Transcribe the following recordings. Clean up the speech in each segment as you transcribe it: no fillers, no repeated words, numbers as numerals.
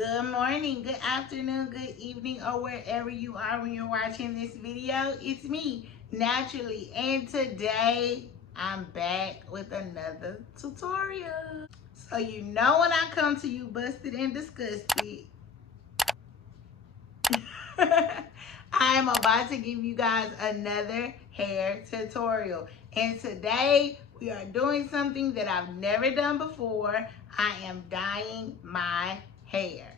Good morning, good afternoon, good evening, or wherever you are when you're watching this video. It's me, Naturally, and today I'm back with another tutorial. So you know when I come to you busted and disgusted, I am about to give you guys another hair tutorial. And today we are doing something that I've never done before. I am dyeing my hair.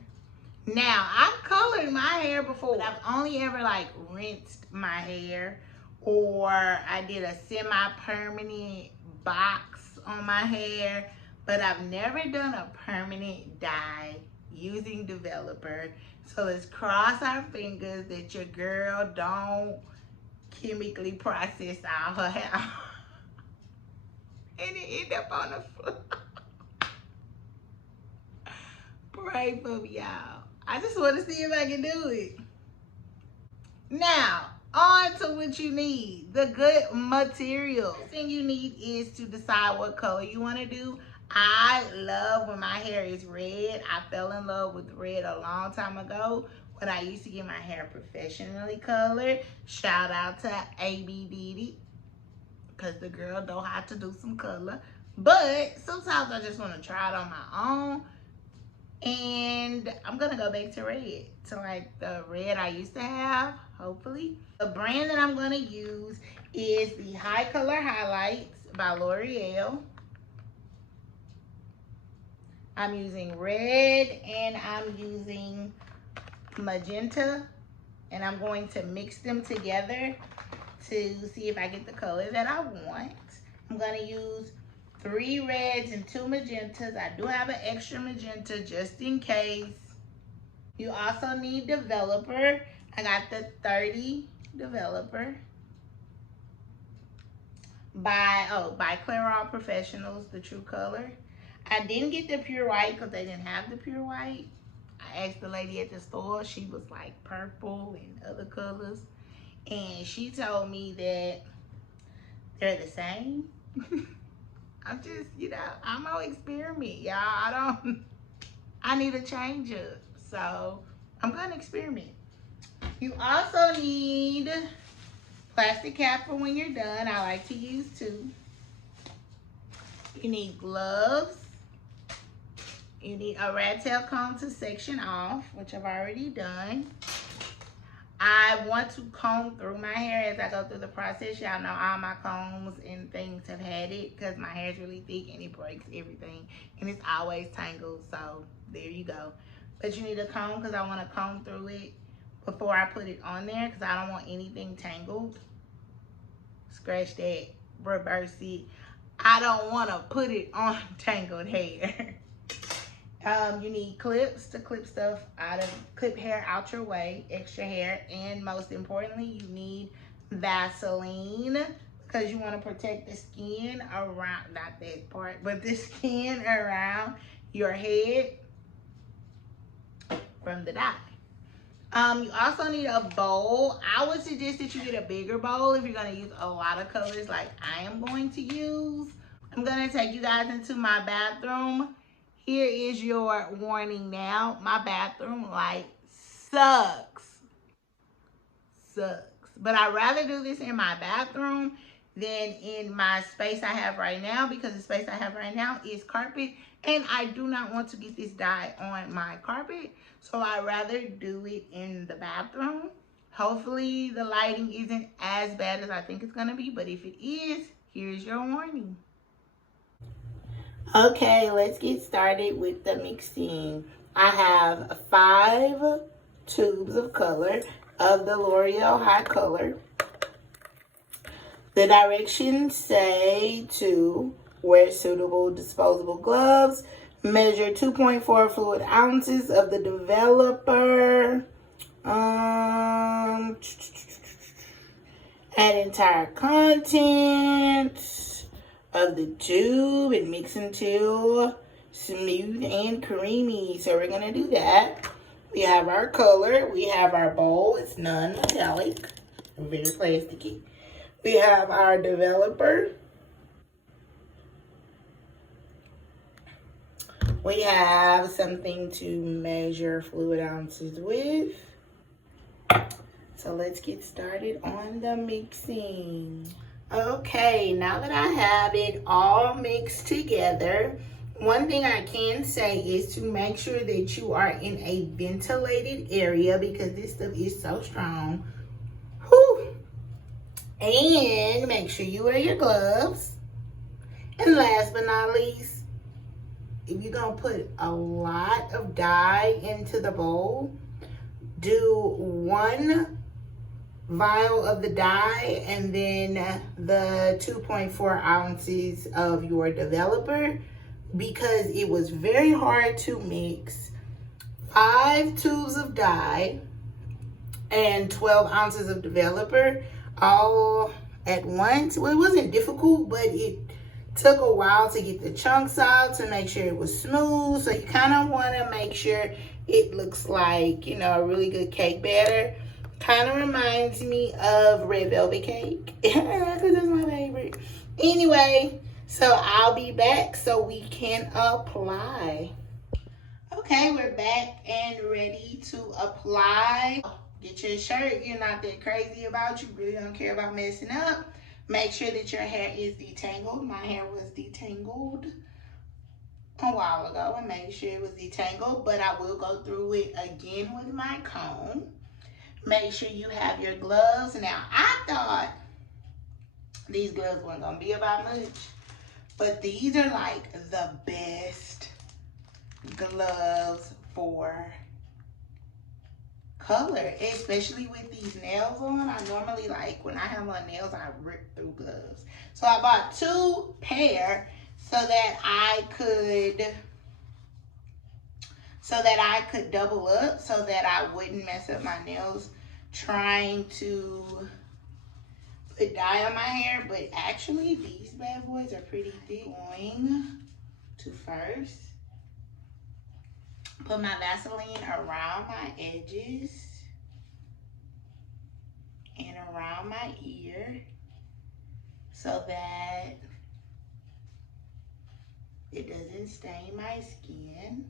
Now, I've colored my hair before, but I've only ever like rinsed my hair, or I did a semi-permanent box on my hair, but I've never done a permanent dye using developer. So let's cross our fingers that your girl don't chemically process all her hair and it end up on the floor. Pray for me, y'all. I just want to see if I can do it. Now, on to what you need. The good material. The thing you need is to decide what color you want to do. I love when my hair is red. I fell in love with red a long time ago when I used to get my hair professionally colored. Shout out to ABDD, because the girl know how to do some color. But sometimes I just want to try it on my own. And I'm gonna go back to red, to like the red I used to have, hopefully. The brand that I'm gonna use is the HiColor HiLights by L'Oreal. I'm using red and I'm using magenta, and I'm going to mix them together to see if I get the color that I want. I'm gonna use 3 reds and 2 magentas. I do have an extra magenta just in case. You also need developer. I got the 30 developer by Clairol Professionals, the true color. I didn't get the pure white because they didn't have the pure white. I asked the lady at the store. She was like purple and other colors, and she told me that they're the same. I'm just, I'm gonna experiment, y'all. I need a change up. So I'm gonna experiment. You also need plastic cap for when you're done. I like to use 2. You need gloves. You need a rat tail comb to section off, which I've already done. I want to comb through my hair as I go through the process. Y'all know all my combs and things have had it because my hair is really thick and it breaks everything. And it's always tangled, so there you go. But you need a comb because I want to comb through it before I put it on there because I don't want anything tangled. Scratch that, reverse it. I don't want to put it on tangled hair. You need clips to clip hair out your way, extra hair, and most importantly, you need Vaseline because you want to protect the skin around, not that part, but the skin around your head from the dye. You also need a bowl. I would suggest that you get a bigger bowl if you're going to use a lot of colors like I am going to use. I'm going to take you guys into my bathroom. Here is your warning now. My bathroom light sucks. But I'd rather do this in my bathroom than in my space I have right now, because the space I have right now is carpet and I do not want to get this dye on my carpet. So I'd rather do it in the bathroom. Hopefully the lighting isn't as bad as I think it's gonna be, but if it is, here's your warning. Okay, let's get started with the mixing. I have 5 tubes of color of the Loreal HiColor. The directions say to wear suitable disposable gloves, measure 2.4 fluid ounces of the developer, add entire contents of the tube and mix until smooth and creamy. So we're gonna do that. We have our color, we have our bowl, it's non-metallic, very plasticky. We have our developer. We have something to measure fluid ounces with. So let's get started on the mixing. Okay, now that I have it all mixed together, one thing I can say is to make sure that you are in a ventilated area because this stuff is so strong. Whew. And make sure you wear your gloves. And last but not least, if you're going to put a lot of dye into the bowl, do 1 vial of the dye and then the 2.4 ounces of your developer, because it was very hard to mix 5 tubes of dye and 12 ounces of developer all at once. Well, it wasn't difficult, but it took a while to get the chunks out to make sure it was smooth. So you kind of want to make sure it looks like, you know, a really good cake batter. Kind of reminds me of red velvet cake because that's my favorite. Anyway, so I'll be back so we can apply. Okay, we're back and ready to apply. Get your shirt you're not that crazy about. You really don't care about messing up. Make sure that your hair is detangled. My hair was detangled a while ago and make sure it was detangled, but I will go through it again with my comb. Make sure you have your gloves. Now, I thought these gloves weren't going to be about much, but these are like the best gloves for color, especially with these nails on. I normally, like, when I have on nails, I rip through gloves. So I bought 2 pair so that I could double up so that I wouldn't mess up my nails trying to put dye on my hair. But actually, these bad boys are pretty thick. Going to first put my Vaseline around my edges and around my ear so that it doesn't stain my skin.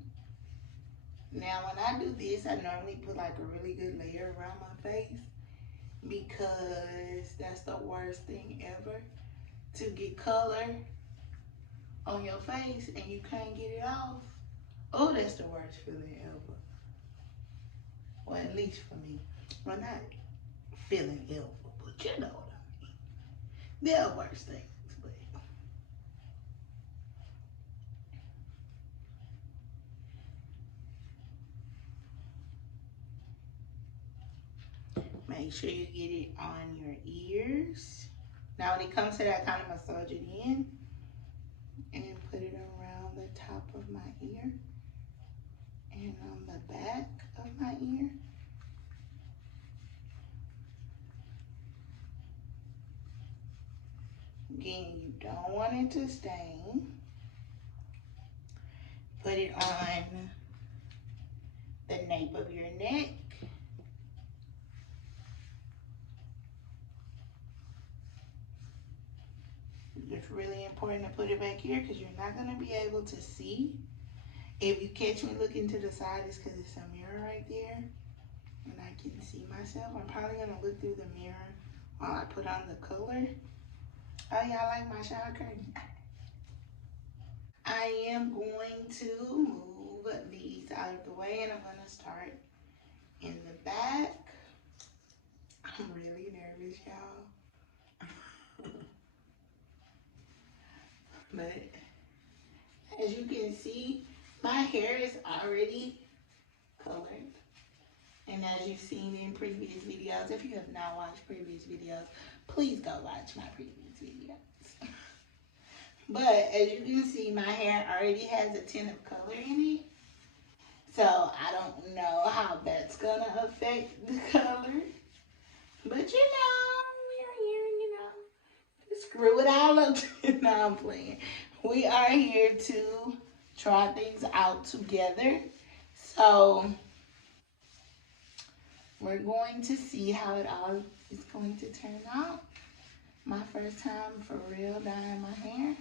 Now, when I do this, I normally put like a really good layer around my face because that's the worst thing ever, to get color on your face and you can't get it off. Oh, that's the worst feeling ever. Well, at least for me. Well, not feeling ever, but you know what I mean. There are worse things, but make sure you get it on your ears. Now, when it comes to that, kind of massage it in and put it around the top of my ear and on the back of my ear. Again, you don't want it to stain. Put it on the nape of your neck. It's really important to put it back here because you're not going to be able to see. If you catch me looking to the side, it's because it's a mirror right there and I can see myself. I'm probably going to look through the mirror while I put on the color. Oh, y'all like my shower curtain? I am going to move these out of the way and I'm going to start in the back. I'm really nervous, y'all. But as you can see, my hair is already colored. And as you've seen in previous videos, if you have not watched previous videos, please go watch my previous videos. But as you can see, my hair already has a tint of color in it. So I don't know how that's gonna affect the color. But you know, we're here, you know, to screw it all up. No, I'm playing. We are here to try things out together. So we're going to see how it all is going to turn out. My first time for real dyeing my hair.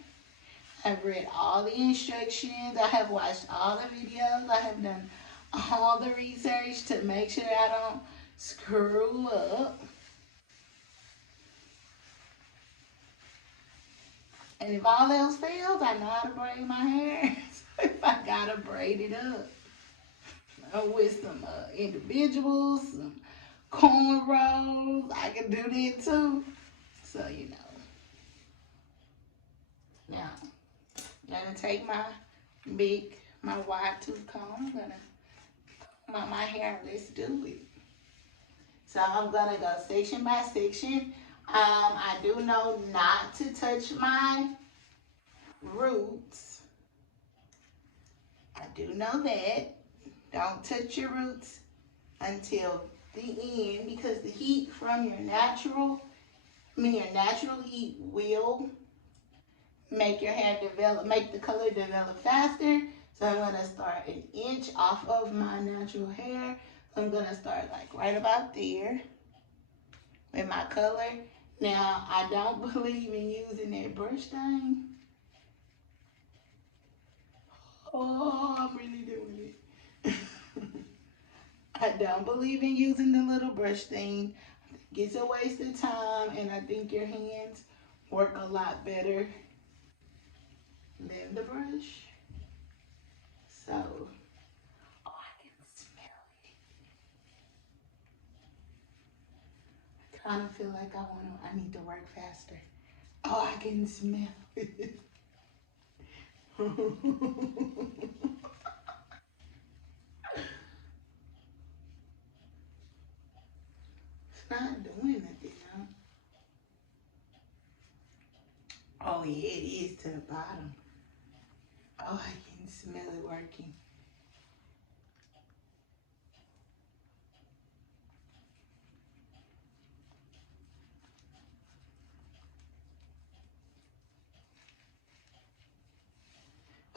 I've read all the instructions. I have watched all the videos. I have done all the research to make sure I don't screw up. And if all else fails, I know how to braid my hair. So if I gotta braid it up with some individuals, some cornrows, I can do that too. So, you know. Now, I'm gonna take my wide tooth comb. I'm gonna comb out my hair. Let's do it. So I'm gonna go section by section. I do know not to touch my roots. I do know that. Don't touch your roots until the end, because the heat from your natural heat will make your hair develop, make the color develop faster. So I'm gonna start an inch off of my natural hair. I'm gonna start like right about there with my color. Now, I don't believe in using that brush thing. Oh, I'm really doing it. I don't believe in using the little brush thing. It's a waste of time, and I think your hands work a lot better than the brush. So, oh, I can smell it. I kind of feel like I need to work faster. Oh, I can smell it. It's not doing nothing now. Oh yeah, it is to the bottom. Oh, I can smell it working.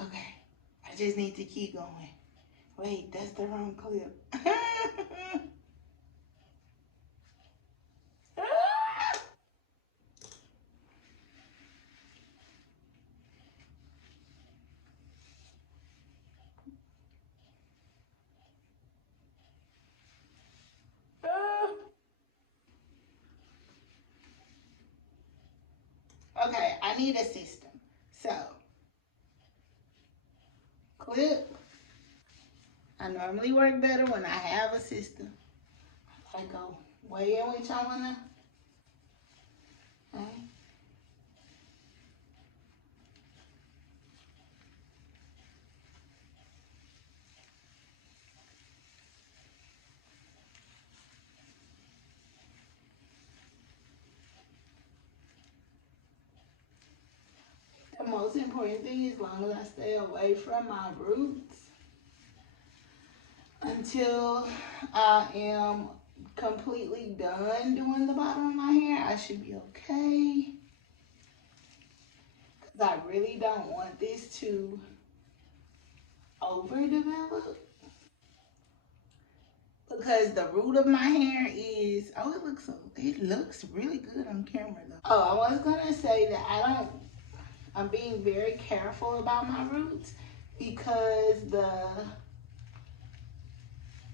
Okay, I just need to keep going. Wait, that's the wrong clip. Okay, I need a system. So, clip. I normally work better when I have a system. I go way in which I wanna. Okay. The most important thing, as long as I stay away from my roots until I am completely done doing the bottom of my hair, I should be okay. Because I really don't want this to overdevelop. Because the root of my hair is, oh, it looks really good on camera though. Oh, I was gonna say that I'm being very careful about my roots, because I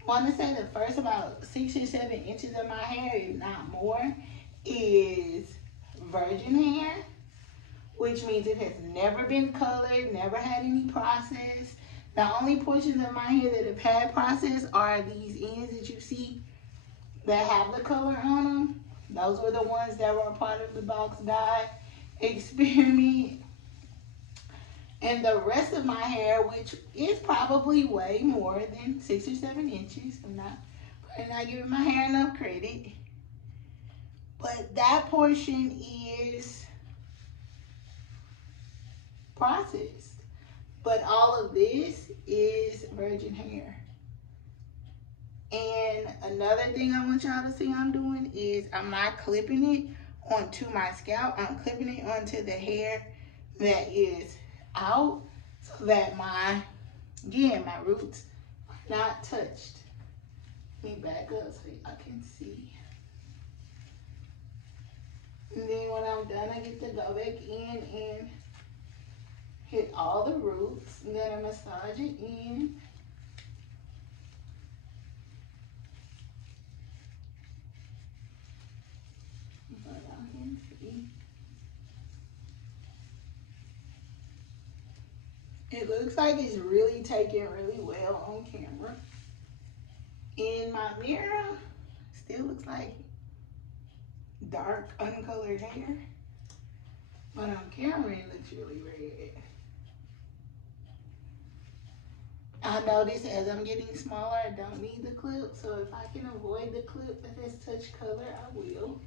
want to say the first about 6 or 7 inches of my hair, if not more, is virgin hair, which means it has never been colored, never had any process. The only portions of my hair that have had process are these ends that you see that have the color on them. Those were the ones that were a part of the box dye experiment. And the rest of my hair, which is probably way more than 6 or 7 inches, I'm not giving my hair enough credit, but that portion is processed. But all of this is virgin hair. And another thing I want y'all to see I'm doing is I'm not clipping it onto my scalp. I'm clipping it onto the hair that is out, so that my roots are not touched. Let me back up so y'all can see. And then when I'm done, I get to go back in and hit all the roots. I'm gonna massage it in. So y'all can see. It looks like it's really taken really well on camera. In my mirror, still looks like dark, uncolored hair. But on camera, it looks really red. I notice as I'm getting smaller, I don't need the clip. So if I can avoid the clip that has touch color, I will.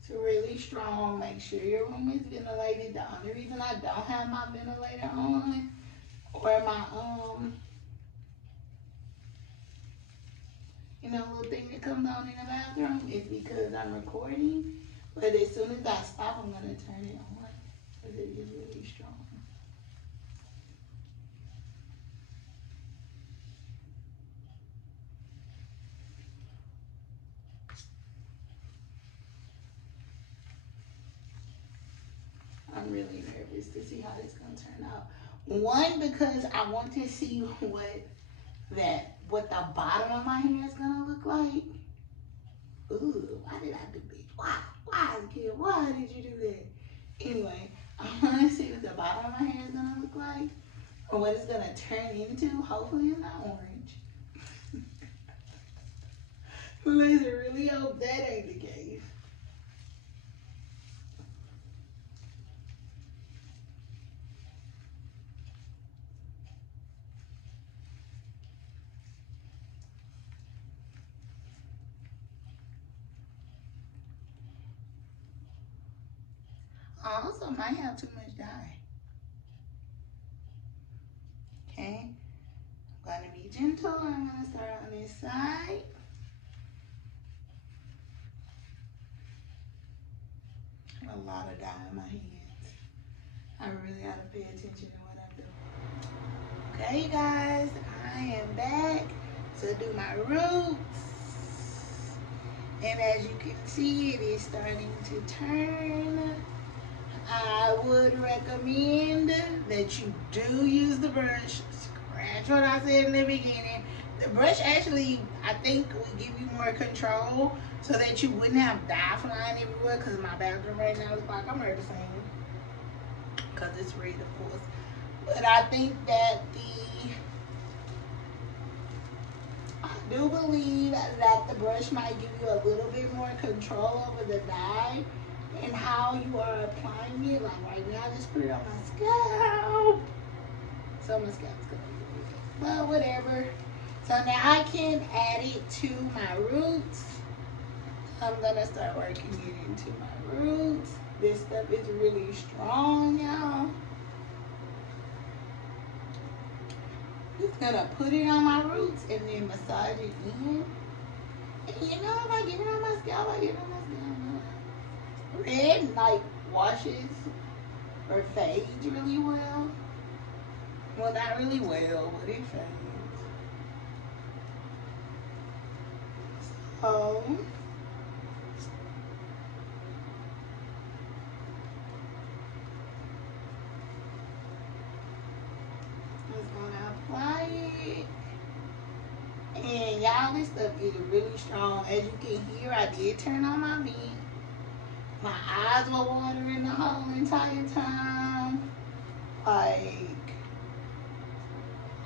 It's really strong. Make sure your room is ventilated. The only reason I don't have my ventilator on or my little thing that comes on in the bathroom is because I'm recording. But as soon as I stop, I'm gonna turn it on because it is really strong. I'm really nervous to see how this is gonna turn out. One, because I want to see what the bottom of my hair is gonna look like. Ooh, why did I do this? Why, kid? Why did you do that? Anyway, I want to see what the bottom of my hair is gonna look like, or what it's gonna turn into. Hopefully, it's not orange. Let's really hope that ain't the case. I also might have too much dye. Okay, I'm gonna be gentle. I'm gonna start on this side. A lot of dye in my hands. I really gotta pay attention to what I'm doing. Okay, guys, I am back to do my roots. And as you can see, it is starting to turn. I would recommend that you do use the brush. Scratch what I said in the beginning. The brush actually, I think, will give you more control so that you wouldn't have dye flying everywhere, because my bathroom right now looks like I'm ready to sing. Because it's red, of course. But I think that I do believe that the brush might give you a little bit more control over the dye and how you are applying it. Like right now, I just put it on my scalp. So my scalp's gonna be weird. But whatever. So now I can add it to my roots. I'm gonna start working it into my roots. This stuff is really strong, y'all. Just gonna put it on my roots and then massage it in. And you know, if I get it on my scalp, I get it on my scalp. Red like washes or fades really well. Well, not really well, but it fades. So I'm just gonna apply it. And y'all, this stuff is really strong. As you can hear, I did turn on my vent. My eyes were watering the whole entire time. Like,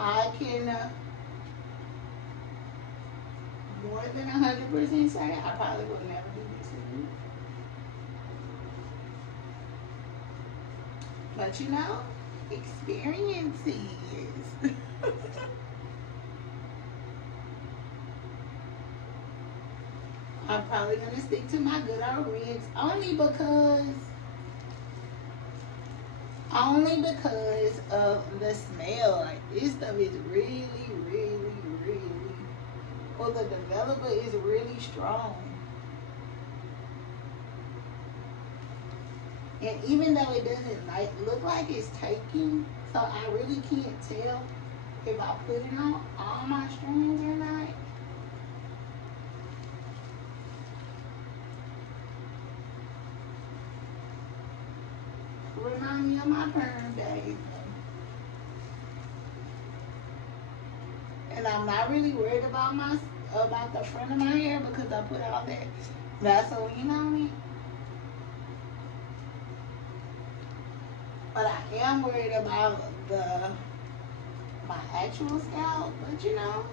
I can more than 100% say I probably would never do this again. But you know, experiences. I'm probably gonna stick to my good old ribs only because of the smell. Like, this stuff is really, well, the developer is really strong. And even though it doesn't look like it's taking, so I really can't tell if I put it on all my strands or not. remind me of my perm days. And I'm not really worried about the front of my hair because I put all that Vaseline on it. But I am worried about my actual scalp. But you know,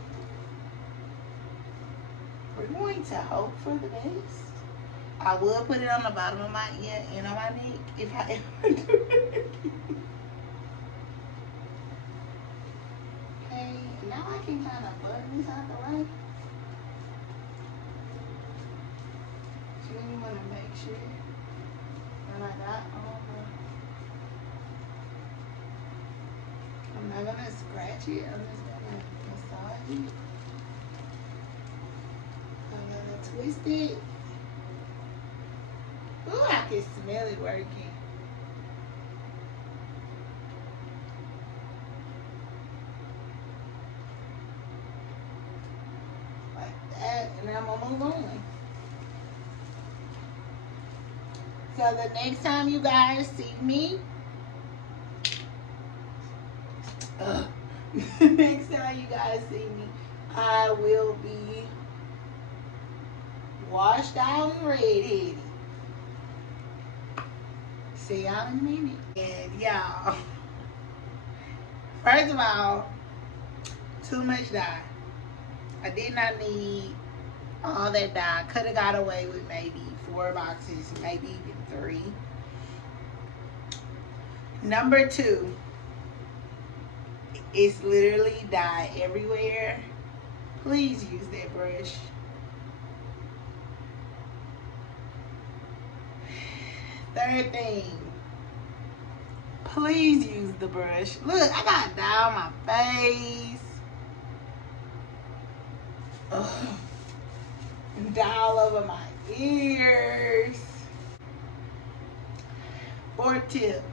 we're going to hope for the best. I will put it on the bottom of my ear and on my neck if I ever do it. Okay, now I can kind of button this out the way. So you want to make sure that I got all the... I'm not going to scratch it. I'm just going to massage it. I'm going to twist it. Ooh, I can smell it working. Like that, and then I'm gonna move on. So the next time you guys see me, next time you guys see me, I will be washed out and redheaded. See y'all in a minute. And y'all, first of all, too much dye. I did not need all that dye. Could have got away with maybe 4 boxes, maybe even 3. Number 2, it's literally dye everywhere. Please use that brush. Third thing, please use the brush. Look, I got dye on my face. Ugh. Dye all over my ears. 4th tip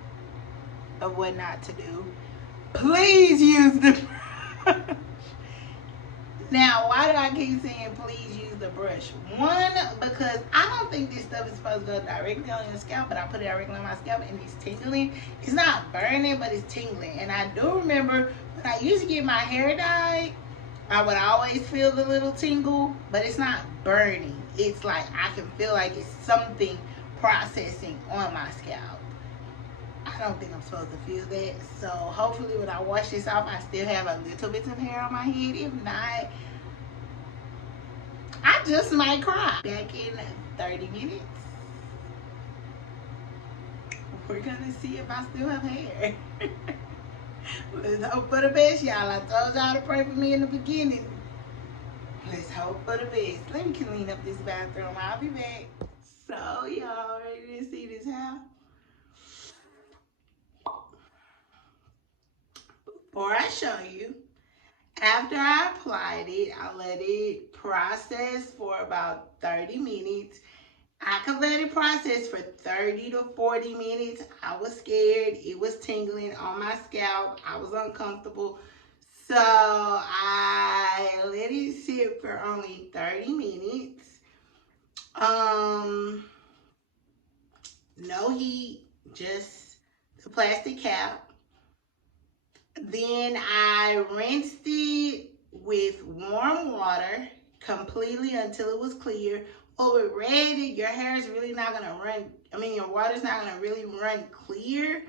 of what not to do. Please use the brush. Now, why do I keep saying please use the brush? 1, because I don't think this stuff is supposed to go directly on your scalp, but I put it directly on my scalp and it's tingling. It's not burning, but it's tingling. And I do remember when I used to get my hair dyed, I would always feel the little tingle, but it's not burning. It's like I can feel like it's something processing on my scalp. I don't think I'm supposed to feel that. So hopefully when I wash this off, I still have a little bit of hair on my head. If not, I just might cry. Back in 30 minutes, we're gonna see if I still have hair. Let's hope for the best, y'all. I told y'all to pray for me in the beginning. Let's hope for the best. Let me clean up this bathroom. I'll be back. So y'all ready to see this house? Before I show you, after I applied it, I let it process for about 30 minutes. I could let it process for 30 to 40 minutes. I was scared. It was tingling on my scalp. I was uncomfortable. So I let it sit for only 30 minutes. No heat, just the plastic cap. Then I rinsed it with warm water completely until it was clear. Well, with red, your hair is really not gonna run, your water's not gonna really run clear.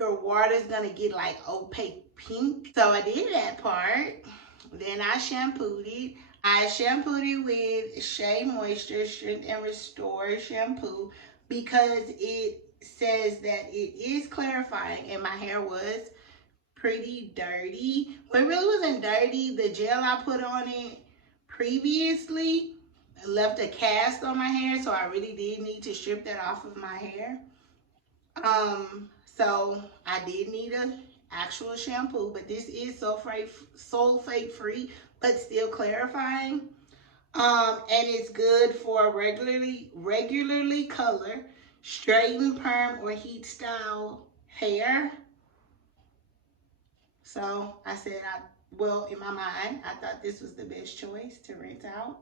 Your water's gonna get like opaque pink. So I did that part. Then I shampooed it. I shampooed it with Shea Moisture Strength and Restore shampoo because it says that it is clarifying, and my hair was pretty dirty. But it really wasn't dirty. The gel I put on it previously left a cast on my hair, so I really did need to strip that off of my hair. So I did need an actual shampoo, but this is sulfate free, but still clarifying. And it's good for regularly color, straighten, perm, or heat style hair. So I said, in my mind, I thought this was the best choice to rinse out.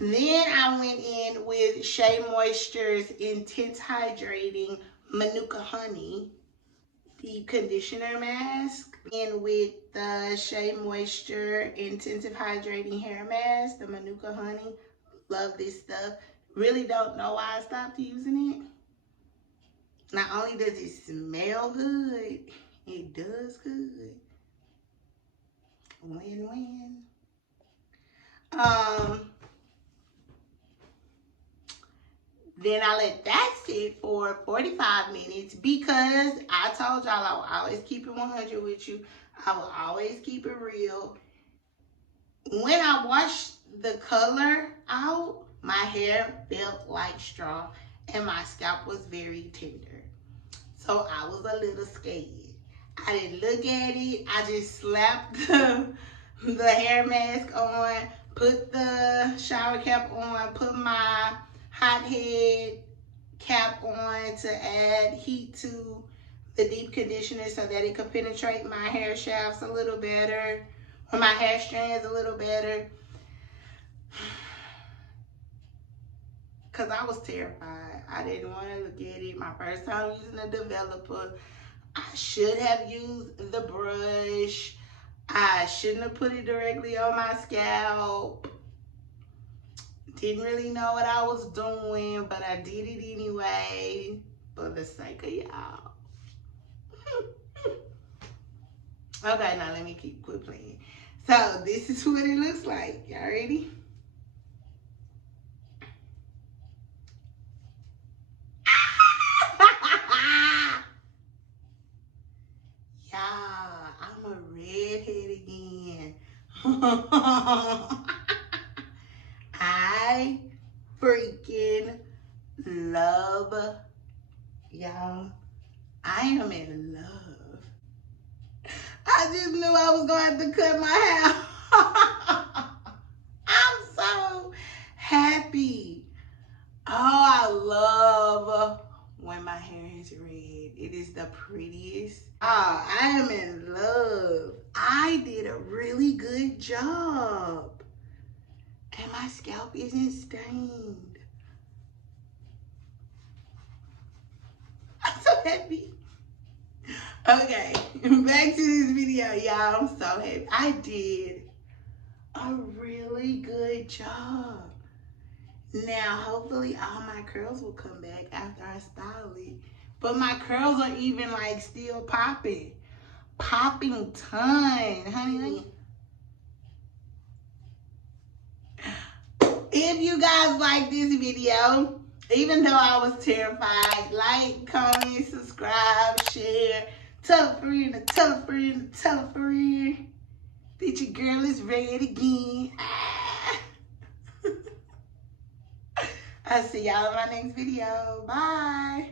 Then I went in with Shea Moisture's Intense Hydrating Manuka Honey Deep Conditioner Mask. In with the Shea Moisture Intensive Hydrating Hair Mask, the Manuka Honey. Love this stuff. Really don't know why I stopped using it. Not only does it smell good, it does good. Win-win. Then I let that sit for 45 minutes because I told y'all I will always keep it 100 with you. I will always keep it real. When I washed the color out, my hair felt like straw and my scalp was very tender. So I was a little scared. I didn't look at it. I just slapped the hair mask on, put the shower cap on, put my hot head cap on to add heat to the deep conditioner so that it could penetrate my hair shafts a little better, or my hair strands a little better. Because I was terrified. I didn't want to look at it. My first time using a developer. I should have used the brush. I shouldn't have put it directly on my scalp. Didn't really know what I was doing, but I did it anyway for the sake of y'all. Okay, now let me quit playing. So this is what it looks like. Y'all ready? Y'all, I'm a redhead again. I freaking love y'all. I am in love. I just knew I was going to cut my hair. I'm so happy. Oh, I love when my hair is red. It is the prettiest. Oh, I am in love. I did a really good job. And my scalp isn't stained. I'm so happy. Okay, back to this video, y'all. I'm so happy. I did a really good job. Now, hopefully all my curls will come back after I style it. But my curls are even like still popping. Popping ton, honey. If you guys like this video, even though I was terrified, like, comment, subscribe, share, tell a friend, tell a friend, tell a friend that your girl is red again. I'll see y'all in my next video. Bye.